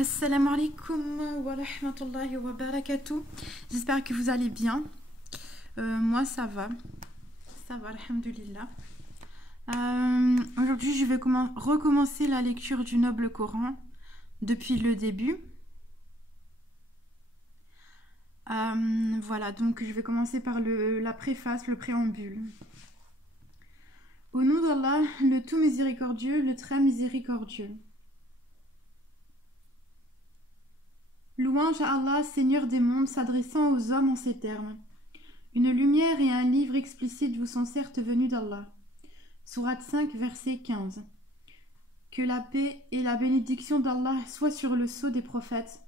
Assalamu alaikum wa rahmatullahi wa barakatuh. J'espère que vous allez bien. Moi, ça va. Ça va, alhamdulillah. Aujourd'hui, je vais recommencer la lecture du Noble Coran depuis le début. Voilà, donc je vais commencer par la préface, le préambule. Au nom d'Allah, le tout miséricordieux, le très miséricordieux. Louange à Allah, Seigneur des mondes, s'adressant aux hommes en ces termes. Une lumière et un livre explicite vous sont certes venus d'Allah. Sourate 5, verset 15. Que la paix et la bénédiction d'Allah soient sur le sceau des prophètes,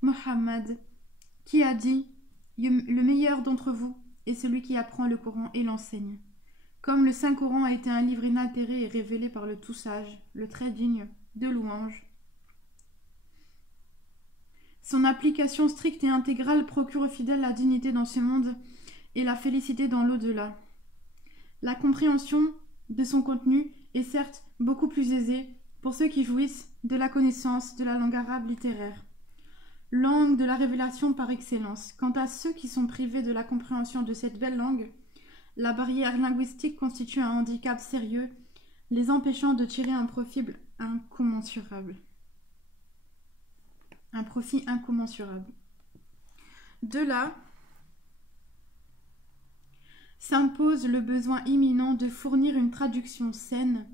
Mohammed, qui a dit « Le meilleur d'entre vous est celui qui apprend le Coran et l'enseigne. » Comme le Saint-Coran a été un livre inaltéré et révélé par le Tout-Sage, le très digne de louange. Son application stricte et intégrale procure aux fidèles la dignité dans ce monde et la félicité dans l'au-delà. La compréhension de son contenu est certes beaucoup plus aisée pour ceux qui jouissent de la connaissance de la langue arabe littéraire, langue de la révélation par excellence. Quant à ceux qui sont privés de la compréhension de cette belle langue, la barrière linguistique constitue un handicap sérieux, les empêchant de tirer un profit incommensurable. De là s'impose le besoin imminent de fournir une traduction saine,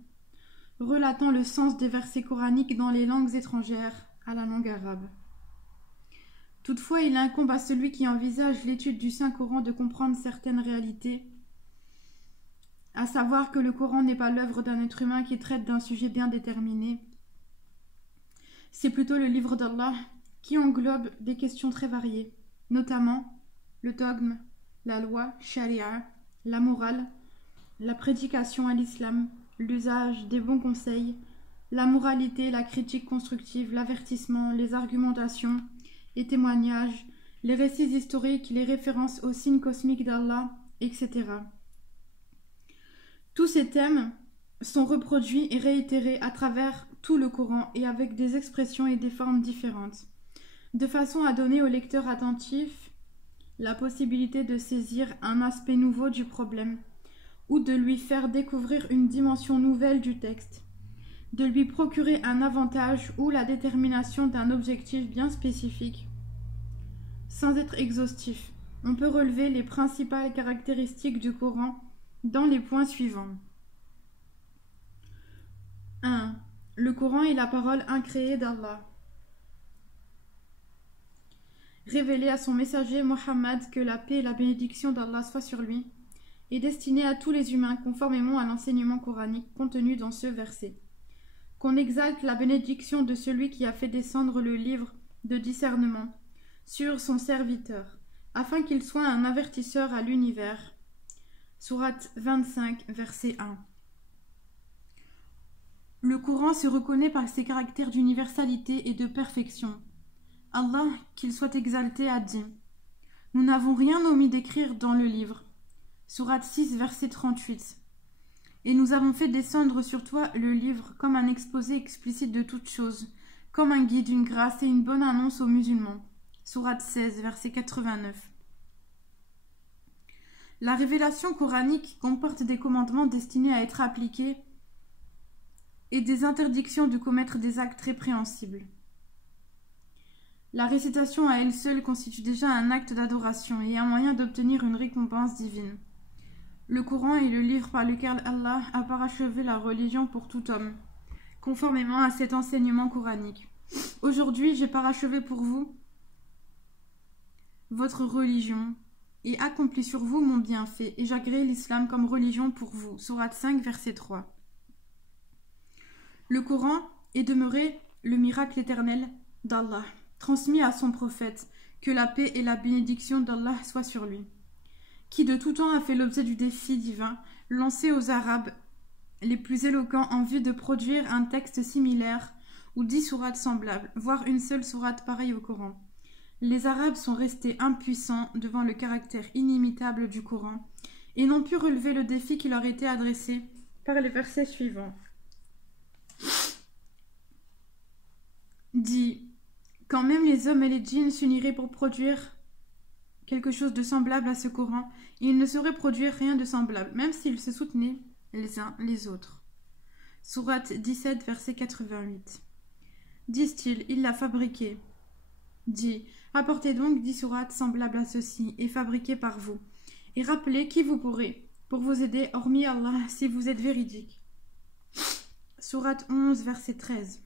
relatant le sens des versets coraniques dans les langues étrangères à la langue arabe. Toutefois, il incombe à celui qui envisage l'étude du Saint-Coran de comprendre certaines réalités, à savoir que le Coran n'est pas l'œuvre d'un être humain qui traite d'un sujet bien déterminé. C'est plutôt le livre d'Allah qui englobe des questions très variées, notamment le dogme, la loi, sharia, la morale, la prédication à l'islam, l'usage des bons conseils, la moralité, la critique constructive, l'avertissement, les argumentations et témoignages, les récits historiques, les références aux signes cosmiques d'Allah, etc. Tous ces thèmes sont reproduits et réitérés à travers tout le Coran et avec des expressions et des formes différentes, de façon à donner au lecteur attentif la possibilité de saisir un aspect nouveau du problème ou de lui faire découvrir une dimension nouvelle du texte, de lui procurer un avantage ou la détermination d'un objectif bien spécifique. Sans être exhaustif, on peut relever les principales caractéristiques du Coran dans les points suivants. 1. Le Coran est la parole incréée d'Allah. Révélé à son messager Mohammed, que la paix et la bénédiction d'Allah soient sur lui, est destiné à tous les humains conformément à l'enseignement coranique contenu dans ce verset. Qu'on exalte la bénédiction de celui qui a fait descendre le livre de discernement sur son serviteur, afin qu'il soit un avertisseur à l'univers. Sourate 25, verset 1. Le Coran se reconnaît par ses caractères d'universalité et de perfection. Allah, qu'il soit exalté, a dit « Nous n'avons rien omis d'écrire dans le livre. » Sourate 6, verset 38. « Et nous avons fait descendre sur toi le livre comme un exposé explicite de toutes choses, comme un guide, une grâce et une bonne annonce aux musulmans. » Sourate 16, verset 89. La révélation coranique comporte des commandements destinés à être appliqués et des interdictions de commettre des actes répréhensibles. La récitation à elle seule constitue déjà un acte d'adoration et un moyen d'obtenir une récompense divine. Le Coran est le livre par lequel Allah a parachevé la religion pour tout homme, conformément à cet enseignement coranique. Aujourd'hui, j'ai parachevé pour vous votre religion et accompli sur vous mon bienfait, et j'agrée l'islam comme religion pour vous. Sourate 5, verset 3. Le Coran est demeuré le miracle éternel d'Allah, transmis à son prophète, que la paix et la bénédiction d'Allah soient sur lui, qui de tout temps a fait l'objet du défi divin lancé aux Arabes les plus éloquents en vue de produire un texte similaire ou 10 sourates semblables, voire une seule sourate pareille au Coran. Les Arabes sont restés impuissants devant le caractère inimitable du Coran et n'ont pu relever le défi qui leur était adressé par les versets suivants. Dit quand même les hommes et les djinns s'uniraient pour produire quelque chose de semblable à ce Coran, ils ne sauraient produire rien de semblable, même s'ils se soutenaient les uns les autres. Sourate 17, verset 88. Disent-ils, il l'a fabriqué. Dit, apportez donc 10 sourates semblables à ceci, et fabriquées par vous, et rappelez qui vous pourrez, pour vous aider, hormis Allah, si vous êtes véridique. Sourate 11, verset 13.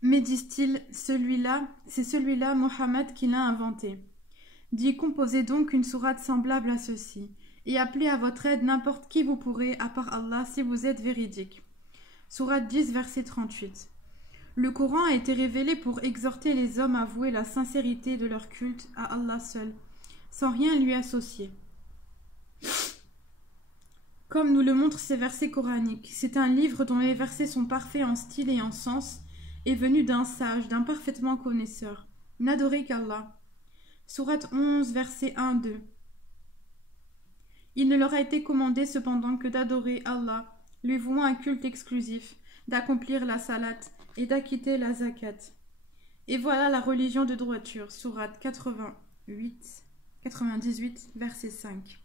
Mais disent-ils, c'est celui-là, Mohammed, qui l'a inventé. Dit, composez donc une sourate semblable à ceci, et appelez à votre aide n'importe qui vous pourrez, à part Allah, si vous êtes véridique. Sourate 10, verset 38. Le Coran a été révélé pour exhorter les hommes à avouer la sincérité de leur culte à Allah seul, sans rien lui associer. Comme nous le montrent ces versets coraniques, c'est un livre dont les versets sont parfaits en style et en sens, et venu d'un sage, d'un parfaitement connaisseur. N'adorez qu'Allah. Sourate 11, versets 1-2. Il ne leur a été commandé cependant que d'adorer Allah, lui vouant un culte exclusif, d'accomplir la salat et d'acquitter la zakat. Et voilà la religion de droiture. Sourate 98, verset 5.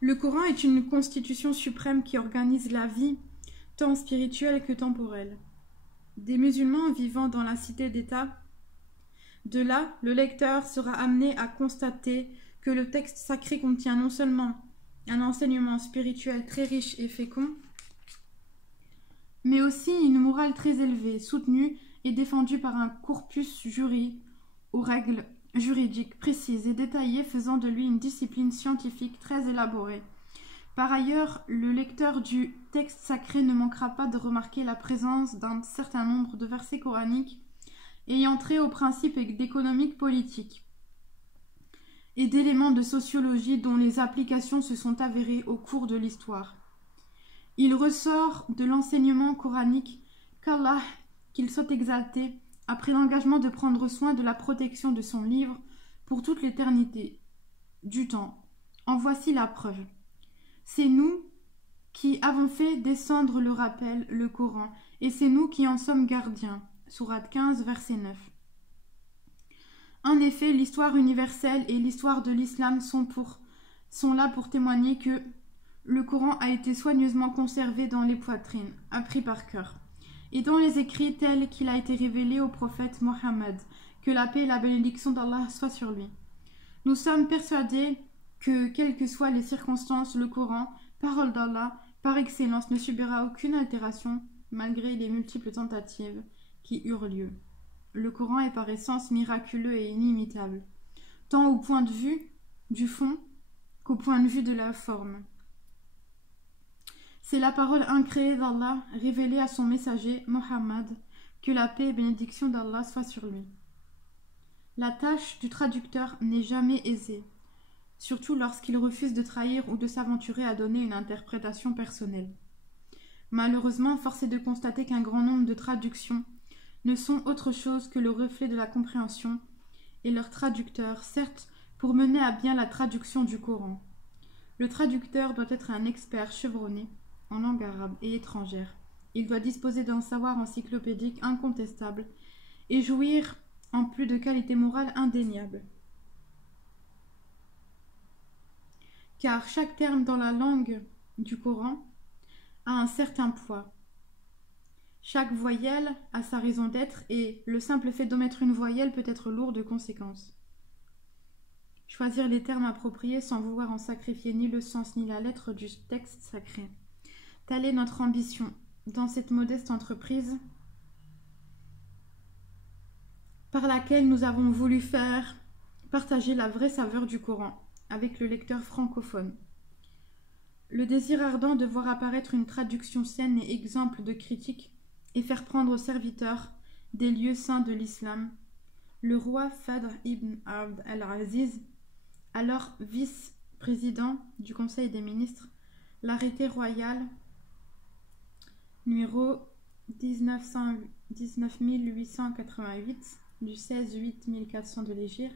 Le Coran est une constitution suprême qui organise la vie, tant spirituelle que temporelle, des musulmans vivant dans la cité d'État. De là, le lecteur sera amené à constater que le texte sacré contient non seulement un enseignement spirituel très riche et fécond, mais aussi une morale très élevée, soutenue et défendue par un corpus juridique aux règles juridiques précises et détaillées, faisant de lui une discipline scientifique très élaborée. Par ailleurs, le lecteur du texte sacré ne manquera pas de remarquer la présence d'un certain nombre de versets coraniques ayant trait aux principes d'économique politique et d'éléments de sociologie dont les applications se sont avérées au cours de l'histoire. Il ressort de l'enseignement coranique qu'Allah, qu'il soit exalté, a pris l'engagement de prendre soin de la protection de son livre pour toute l'éternité du temps. En voici la preuve. C'est nous qui avons fait descendre le rappel, le Coran, et c'est nous qui en sommes gardiens. Sourate 15, verset 9. En effet, l'histoire universelle et l'histoire de l'islam sont là pour témoigner que le Coran a été soigneusement conservé dans les poitrines, appris par cœur, et dans les écrits tels qu'il a été révélé au prophète Mohammed, que la paix et la bénédiction d'Allah soient sur lui. Nous sommes persuadés que, quelles que soient les circonstances, le Coran, parole d'Allah, par excellence, ne subira aucune altération, malgré les multiples tentatives qui eurent lieu. Le Coran est par essence miraculeux et inimitable, tant au point de vue du fond qu'au point de vue de la forme. C'est la parole incréée d'Allah, révélée à son messager, Mohammed, que la paix et bénédiction d'Allah soient sur lui. La tâche du traducteur n'est jamais aisée, surtout lorsqu'il refuse de trahir ou de s'aventurer à donner une interprétation personnelle. Malheureusement, force est de constater qu'un grand nombre de traductions ne sont autre chose que le reflet de la compréhension, et leur traducteur, certes, pour mener à bien la traduction du Coran. Le traducteur doit être un expert chevronné en langue arabe et étrangère. Il doit disposer d'un savoir encyclopédique incontestable et jouir en plus de qualités morales indéniables. Car chaque terme dans la langue du Coran a un certain poids. Chaque voyelle a sa raison d'être et le simple fait d'omettre une voyelle peut être lourd de conséquences. Choisir les termes appropriés sans vouloir en sacrifier ni le sens ni la lettre du texte sacré. Telle est notre ambition dans cette modeste entreprise par laquelle nous avons voulu faire partager la vraie saveur du Coran avec le lecteur francophone. Le désir ardent de voir apparaître une traduction saine et exemple de critique et faire prendre aux serviteurs des lieux saints de l'islam, le roi Fadr ibn Abd al-Aziz, alors vice-président du Conseil des ministres, l'arrêté royal numéro 19888 du 16-8-1400 de l'Hégire,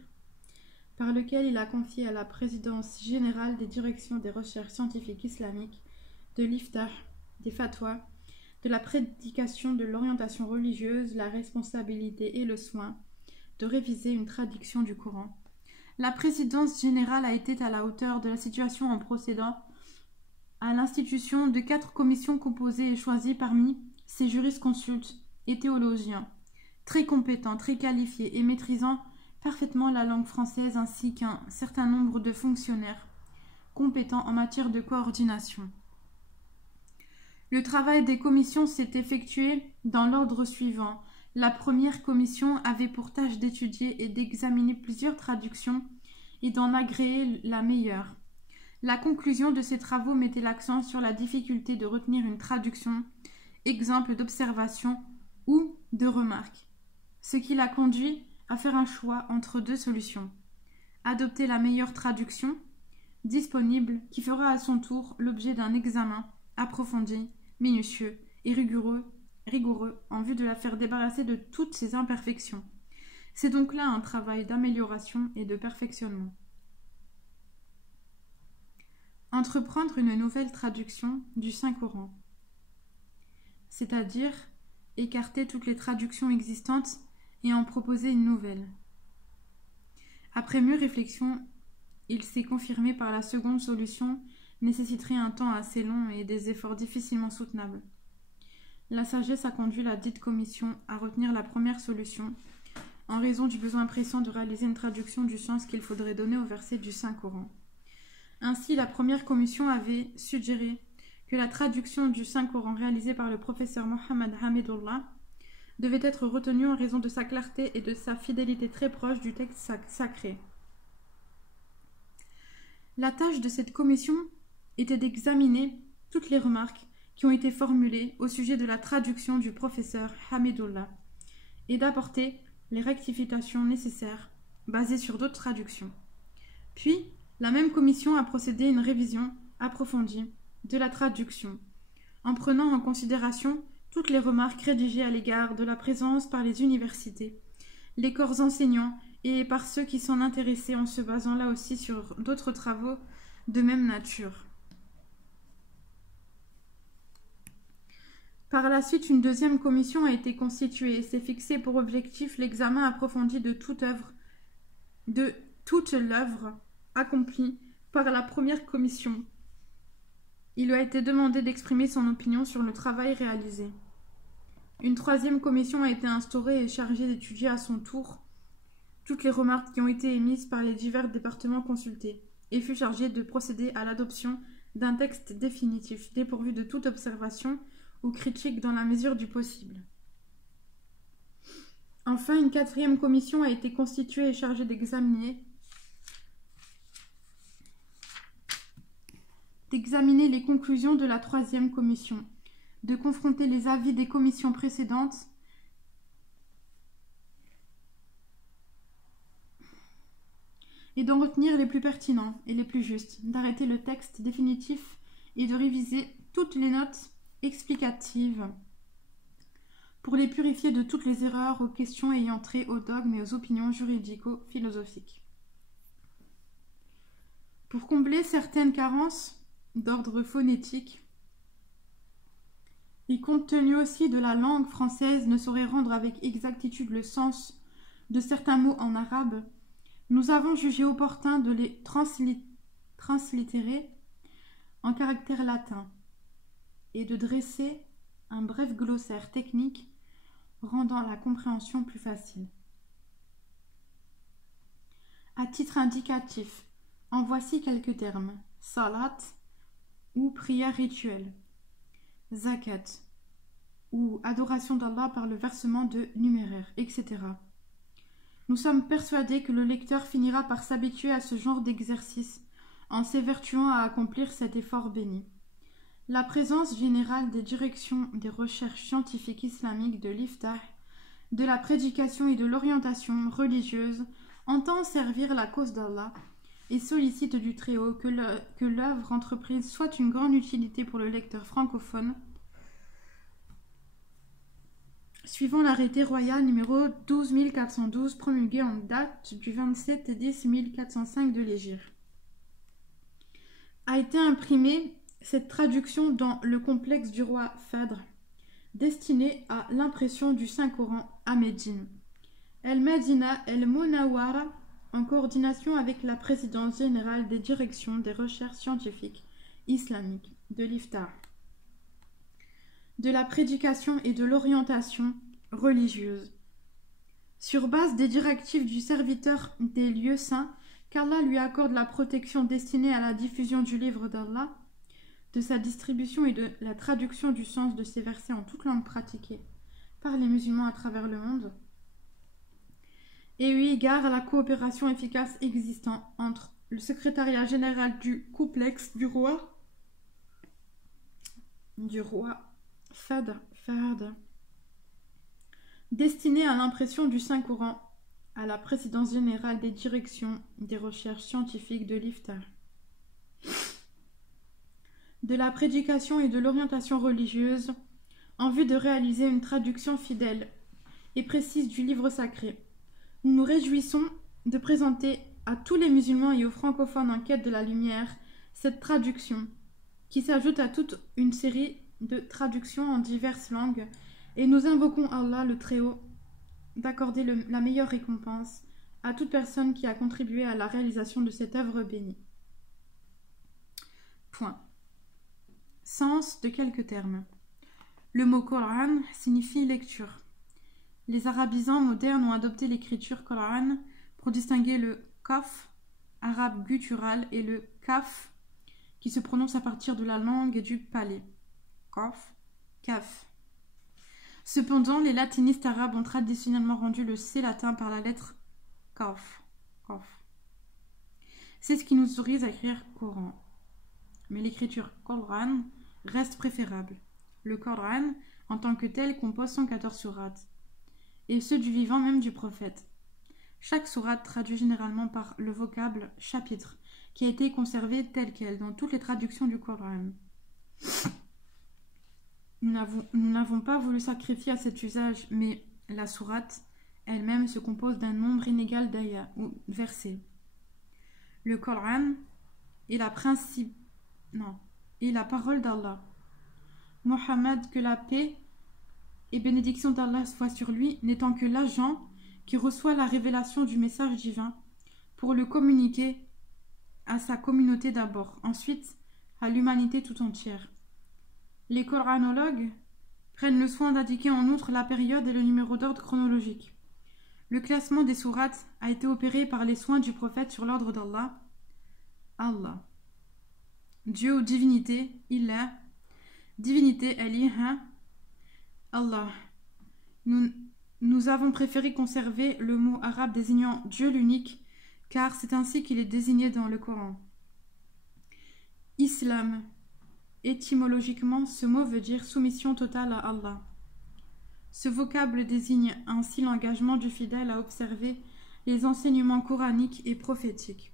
par lequel il a confié à la présidence générale des directions des recherches scientifiques islamiques, de l'Iftah, des fatwas, de la prédication de l'orientation religieuse la responsabilité et le soin de réviser une traduction du Coran. La présidence générale a été à la hauteur de la situation en procédant à l'institution de 4 commissions composées et choisies parmi ces jurisconsultes et théologiens, très compétents, très qualifiés et maîtrisant parfaitement la langue française ainsi qu'un certain nombre de fonctionnaires compétents en matière de coordination. Le travail des commissions s'est effectué dans l'ordre suivant. La première commission avait pour tâche d'étudier et d'examiner plusieurs traductions et d'en agréer la meilleure. La conclusion de ces travaux mettait l'accent sur la difficulté de retenir une traduction, exemple d'observation ou de remarque, ce qui l'a conduit à faire un choix entre 2 solutions. Adopter la meilleure traduction disponible qui fera à son tour l'objet d'un examen approfondi, minutieux et rigoureux en vue de la faire débarrasser de toutes ses imperfections. C'est donc là un travail d'amélioration et de perfectionnement. Entreprendre une nouvelle traduction du Saint-Coran, c'est-à-dire écarter toutes les traductions existantes et en proposer une nouvelle. Après mûre réflexion, il s'est confirmé par la seconde solution nécessiterait un temps assez long et des efforts difficilement soutenables. La sagesse a conduit la dite commission à retenir la première solution, en raison du besoin pressant de réaliser une traduction du sens qu'il faudrait donner au verset du Saint-Coran. Ainsi, la première commission avait suggéré que la traduction du Saint-Coran réalisée par le professeur Mohammed Hamidullah devait être retenue en raison de sa clarté et de sa fidélité très proche du texte sacré. La tâche de cette commission était d'examiner toutes les remarques qui ont été formulées au sujet de la traduction du professeur Hamidullah et d'apporter les rectifications nécessaires basées sur d'autres traductions. Puis, la même commission a procédé à une révision approfondie de la traduction, en prenant en considération toutes les remarques rédigées à l'égard de la présence par les universités, les corps enseignants et par ceux qui s'en intéressaient en se basant là aussi sur d'autres travaux de même nature. Par la suite, une deuxième commission a été constituée et s'est fixée pour objectif l'examen approfondi de toute l'œuvre accomplie par la première commission. Il lui a été demandé d'exprimer son opinion sur le travail réalisé. Une troisième commission a été instaurée et chargée d'étudier à son tour toutes les remarques qui ont été émises par les divers départements consultés et fut chargée de procéder à l'adoption d'un texte définitif dépourvu de toute observation ou critique dans la mesure du possible. Enfin, une quatrième commission a été constituée et chargée d'examiner les conclusions de la troisième commission, de confronter les avis des commissions précédentes et d'en retenir les plus pertinents et les plus justes, d'arrêter le texte définitif et de réviser toutes les notes explicatives pour les purifier de toutes les erreurs aux questions ayant trait aux dogmes et aux opinions juridico-philosophiques. Pour combler certaines carences d'ordre phonétique, et compte tenu aussi de la langue française ne saurait rendre avec exactitude le sens de certains mots en arabe, nous avons jugé opportun de les translittérer en caractères latins et de dresser un bref glossaire technique rendant la compréhension plus facile. À titre indicatif, en voici quelques termes: salat ou prière rituelle, zakat ou adoration d'Allah par le versement de numéraires, etc. Nous sommes persuadés que le lecteur finira par s'habituer à ce genre d'exercice en s'évertuant à accomplir cet effort béni. La présence générale des directions des recherches scientifiques islamiques de l'Iftah, de la prédication et de l'orientation religieuse entend servir la cause d'Allah et sollicite du Très-Haut que l'œuvre entreprise soit une grande utilité pour le lecteur francophone, suivant l'arrêté royal numéro 12412 promulgué en date du 27/10/1405 de l'Hégire. A été imprimée cette traduction dans le complexe du roi Fadr, destiné à l'impression du Saint-Coran à Médine. El-Medina El-Munawwara, en coordination avec la présidence générale des directions des recherches scientifiques islamiques de l'Iftar, de la prédication et de l'orientation religieuse. Sur base des directives du serviteur des lieux saints, qu'Allah lui accorde la protection destinée à la diffusion du livre d'Allah, de sa distribution et de la traduction du sens de ces versets en toutes langues pratiquées par les musulmans à travers le monde, et eu égard à la coopération efficace existant entre le secrétariat général du complexe du roi Fahd, destiné à l'impression du Saint-Coran, à la présidence générale des directions des recherches scientifiques de l'Iftar, de la prédication et de l'orientation religieuse, en vue de réaliser une traduction fidèle et précise du livre sacré. Nous nous réjouissons de présenter à tous les musulmans et aux francophones en quête de la lumière cette traduction, qui s'ajoute à toute une série de traductions en diverses langues, et nous invoquons Allah le Très-Haut d'accorder la meilleure récompense à toute personne qui a contribué à la réalisation de cette œuvre bénie. Point. Sens de quelques termes. Le mot Coran signifie lecture. Les arabisants modernes ont adopté l'écriture Coran pour distinguer le Qaf, arabe guttural, et le Kaf, qui se prononce à partir de la langue et du palais. Qaf, Kaf. Cependant, les latinistes arabes ont traditionnellement rendu le C latin par la lettre Qaf. C'est ce qui nous autorise à écrire Coran. Mais l'écriture Coran reste préférable. Le Coran, en tant que tel, compose 114 sourates, et ceux du vivant même du prophète. Chaque sourate traduit généralement par le vocable chapitre, qui a été conservé tel quel dans toutes les traductions du Coran. Nous n'avons pas voulu sacrifier à cet usage, mais la sourate elle-même se compose d'un nombre inégal d'ayats ou versets. Le Coran est la parole d'Allah. Mohammed, que la paix et bénédiction d'Allah soit sur lui, n'étant que l'agent qui reçoit la révélation du message divin pour le communiquer à sa communauté d'abord, ensuite à l'humanité tout entière. Les coranologues prennent le soin d'indiquer en outre la période et le numéro d'ordre chronologique. Le classement des sourates a été opéré par les soins du prophète sur l'ordre d'Allah. Allah. Dieu ou divinité, Illah. Divinité, Eliha. Allah. Nous avons préféré conserver le mot arabe désignant Dieu l'unique, car c'est ainsi qu'il est désigné dans le Coran. Islam. Étymologiquement, ce mot veut dire soumission totale à Allah. Ce vocable désigne ainsi l'engagement du fidèle à observer les enseignements coraniques et prophétiques.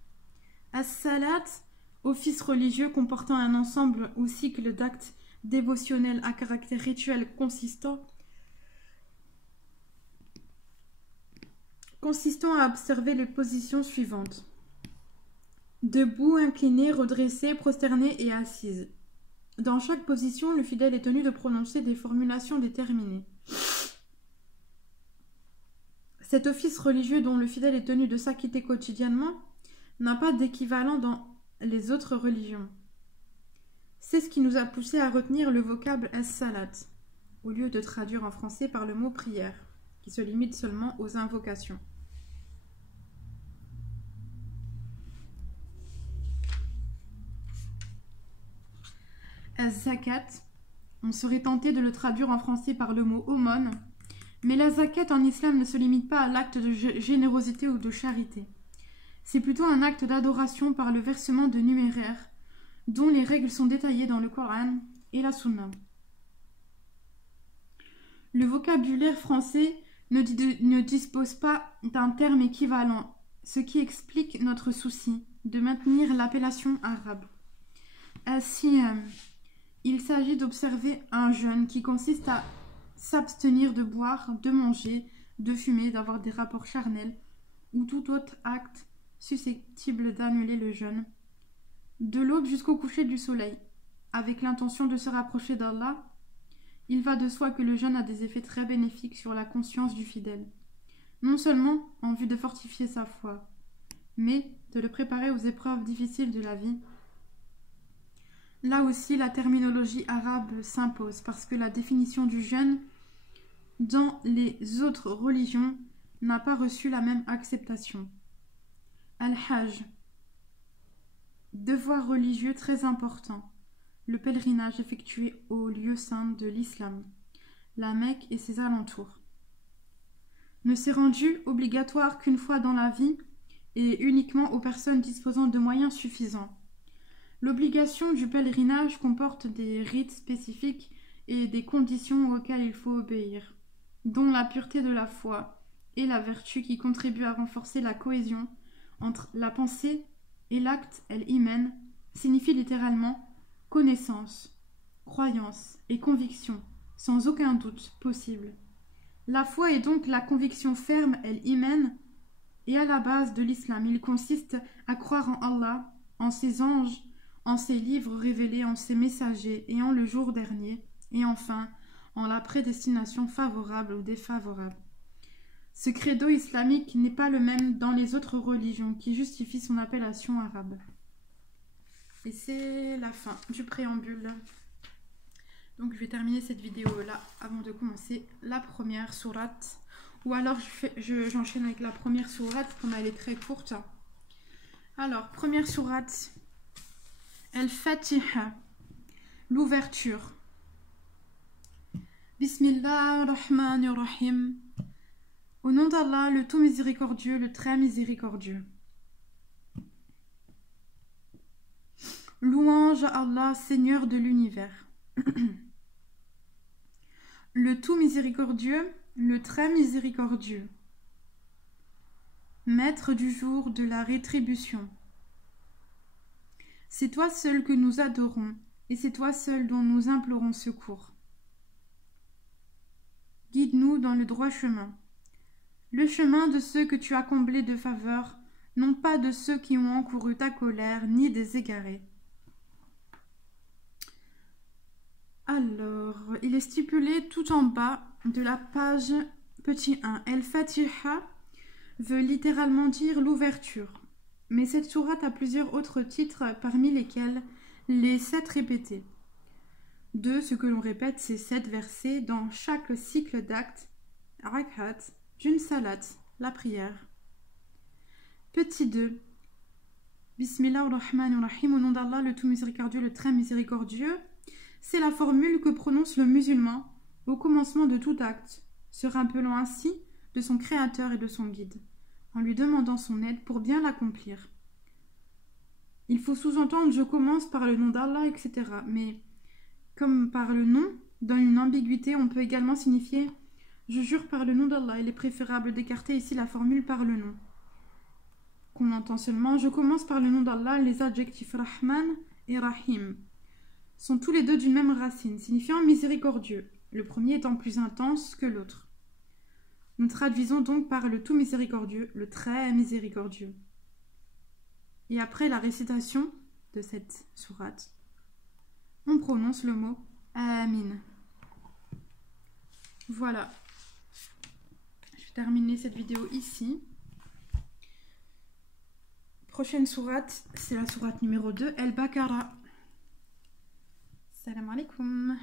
As-salat, office religieux comportant un ensemble ou cycle d'actes dévotionnels à caractère rituel consistant à observer les positions suivantes: debout, incliné, redressé, prosterné et assise. Dans chaque position, le fidèle est tenu de prononcer des formulations déterminées. Cet office religieux dont le fidèle est tenu de s'acquitter quotidiennement n'a pas d'équivalent dans les autres religions. C'est ce qui nous a poussé à retenir le vocable as-salat, au lieu de traduire en français par le mot prière, qui se limite seulement aux invocations. Az-zakat, on serait tenté de le traduire en français par le mot aumône, mais la zakat en islam ne se limite pas à l'acte de générosité ou de charité. C'est plutôt un acte d'adoration par le versement de numéraires, dont les règles sont détaillées dans le Coran et la Sunna. Le vocabulaire français ne dispose pas d'un terme équivalent, ce qui explique notre souci de maintenir l'appellation arabe. Ainsi, il s'agit d'observer un jeûne qui consiste à s'abstenir de boire, de manger, de fumer, d'avoir des rapports charnels ou tout autre acte susceptible d'annuler le jeûne, de l'aube jusqu'au coucher du soleil, avec l'intention de se rapprocher d'Allah Il va de soi que le jeûne a des effets très bénéfiques sur la conscience du fidèle, non seulement en vue de fortifier sa foi, mais de le préparer aux épreuves difficiles de la vie. Là aussi, la terminologie arabe s'impose parce que la définition du jeûne dans les autres religions n'a pas reçu la même acceptation. Al-Hajj, devoir religieux très important, le pèlerinage effectué au lieu saint de l'islam, la Mecque et ses alentours, ne s'est rendu obligatoire qu'une fois dans la vie et uniquement aux personnes disposant de moyens suffisants. L'obligation du pèlerinage comporte des rites spécifiques et des conditions auxquelles il faut obéir, dont la pureté de la foi et la vertu qui contribuent à renforcer la cohésion entre la pensée et l'acte. El-Iman signifie littéralement connaissance, croyance et conviction, sans aucun doute possible. La foi est donc la conviction ferme, El-Iman, et à la base de l'islam. Il consiste à croire en Allah, en ses anges, en ses livres révélés, en ses messagers et en le jour dernier, et enfin en la prédestination favorable ou défavorable. Ce credo islamique n'est pas le même dans les autres religions qui justifient son appellation arabe. Et c'est la fin du préambule. Donc je vais terminer cette vidéo là avant de commencer la première sourate. Ou alors j'enchaîne avec la première sourate comme elle est très courte. Alors, première sourate, Al-Fatiha, l'ouverture. Bismillahirrahmanirrahim. Au nom d'Allah, le tout miséricordieux, le très miséricordieux. Louange à Allah, Seigneur de l'univers. Le tout miséricordieux, le très miséricordieux. Maître du jour de la rétribution. C'est toi seul que nous adorons, et c'est toi seul dont nous implorons secours. Guide-nous dans le droit chemin. Le chemin de ceux que tu as comblés de faveur, non pas de ceux qui ont encouru ta colère, ni des égarés. Alors, il est stipulé tout en bas de la page petit 1. El-Fatiha veut littéralement dire l'ouverture. Mais cette sourate a plusieurs autres titres, parmi lesquels les 7 répétés. De ce que l'on répète ces 7 versets dans chaque cycle d'actes, rakat, d'une salat, la prière. Petit 2. Bismillahirrahmanirrahim, au nom d'Allah, le tout miséricordieux, le très miséricordieux. C'est la formule que prononce le musulman au commencement de tout acte, se rappelant ainsi de son créateur et de son guide, en lui demandant son aide pour bien l'accomplir. Il faut sous-entendre « je commence par le nom d'Allah », etc. Mais comme par le nom, dans une ambiguïté, on peut également signifier « je jure par le nom d'Allah ». Il est préférable d'écarter ici la formule par le nom. Qu'on entend seulement « je commence par le nom d'Allah », les adjectifs Rahman et Rahim sont tous les deux d'une même racine, signifiant miséricordieux, le premier étant plus intense que l'autre. Nous traduisons donc par le tout miséricordieux, le très miséricordieux. Et après la récitation de cette sourate, on prononce le mot Amin. Voilà. Je vais terminer cette vidéo ici. Prochaine sourate, c'est la sourate numéro 2, El-Baqara. Salam alaikum.